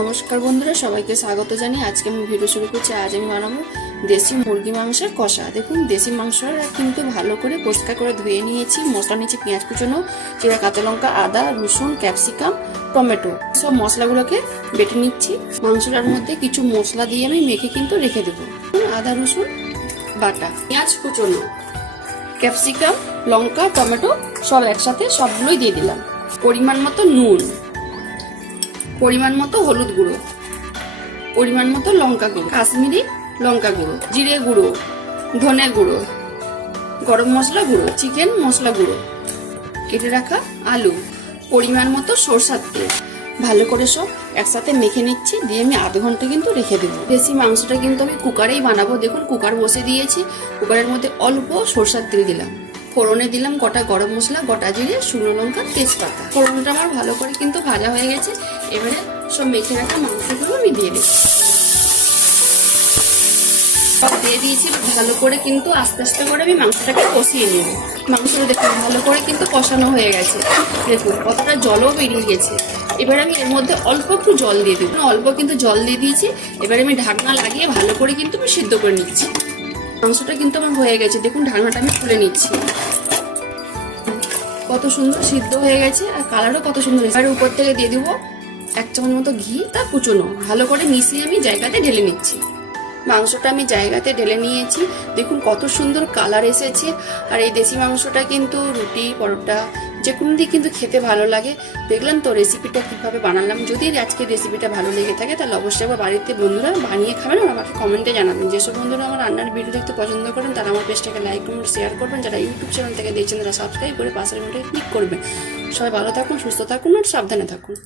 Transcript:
নমস্কার বন্ধুরা, সবাইকে স্বাগত জানিয়ে আজকে আমি ভিডিও শুরু করছি। আজ আমি বানাবো দেশি মুরগি মাংসের কষা। দেখুন, দেশি মাংসটা কিন্তু ভালো করে পরিষ্কার করে ধুয়ে নিয়েছি। মশলা নিয়েছি পেঁয়াজ কুচনো, চিরা কাঁচা লঙ্কা, আদা, রসুন, ক্যাপসিকাম, টমেটো, সব মশলাগুলোকে বেটে নিচ্ছি। মাংসটার মধ্যে কিছু মশলা দিয়ে আমি মেখে কিন্তু রেখে দেবো। আদা রসুন বাটা, পেঁয়াজ কুচনো, ক্যাপসিকাম, লঙ্কা, টমেটো সব একসাথে সবগুলোই দিয়ে দিলাম। পরিমাণ মতো নুন, পরিমাণ মতো হলুদ গুঁড়ো, পরিমাণ মতো লঙ্কা গুঁড়ো, কাশ্মীরি লঙ্কা গুঁড়ো, জিরে গুঁড়ো, ধনে গুঁড়ো, গরম মশলা গুঁড়ো, চিকেন মশলা গুঁড়ো, কেটে রাখা আলু, পরিমাণ মতো সরষের তেল। ভালো করে সব একসাথে মেখে নিচ্ছি, দিয়ে আমি আধ ঘন্টা কিন্তু রেখে দেবো। বেশি মাংসটা কিন্তু আমি কুকারেই বানাবো। দেখুন, কুকার বসে দিয়েছি। কুকারের মধ্যে অল্প সরষের তেল দিলাম, ফোড়নে দিলাম গোটা গরম মশলা, গোটা জিরে, শুকনো লঙ্কা, তেজপাতা। ফোড়নটা আমার ভালো করে কিন্তু ভাজা হয়ে গেছে। এবারে সব মেখে রাখা মাংসগুলো আমি দিয়ে দিচ্ছি। সব দিয়ে দিয়েছি। ভালো করে কিন্তু আস্তে আস্তে করে আমি মাংসটাকে কষিয়ে নেব। মাংসটা দেখুন ভালো করে কিন্তু কষানো হয়ে গেছে। দেখুন কতটা জলও বেরিয়ে গেছে। এবার আমি এর মধ্যে অল্প একটু জল দিয়ে দেবো। অল্প কিন্তু জল দিয়ে দিয়েছি। এবার আমি ঢাকনা লাগিয়ে ভালো করে কিন্তু আমি সিদ্ধ করে নিচ্ছি। মাংসটা কিন্তু আমার হয়ে গেছে। দেখুন ঢাকনাটা আমি খুলে নিচ্ছি। কত সুন্দর সিদ্ধ হয়ে গেছে, আর কালারও কত সুন্দর হয়েছে। আর উপর থেকে দিয়ে দিব 1 চামচ মতো ঘি, তা কুচনো। ভালো করে মিশিয়ে আমি জায়গাতে ঢেলে নিচ্ছি। মাংসটা আমি জায়গাতে ঢেলে নিয়েছি। দেখুন কত সুন্দর কালার এসেছে। আর এই দেশি মাংসটা কিন্তু রুটি, পরোটা যে কোনো দিয়ে কিন্তু খেতে ভালো লাগে। দেখলাম তো রেসিপিটা কীভাবে বানালাম। যদি আজকের রেসিপিটা ভালো লেগে থাকে তাহলে অবশ্যই আবার বাড়িতে বন্ধুরা বানিয়ে খাবেন আর আমাকে কমেন্টে জানাবেন। যেসব বন্ধুরা আমার রান্নার ভিডিও দেখতে পছন্দ করেন তারা আমার পেজটাকে লাইক, কমেন্ট, শেয়ার করবেন। যারা ইউটিউব চ্যানেল থেকে দেখছেন তারা সাবস্ক্রাইব করে পাশের ঘন্টায় ক্লিক করবেন। সবাই ভালো থাকুন, সুস্থ থাকুন আর সাবধানে থাকুন।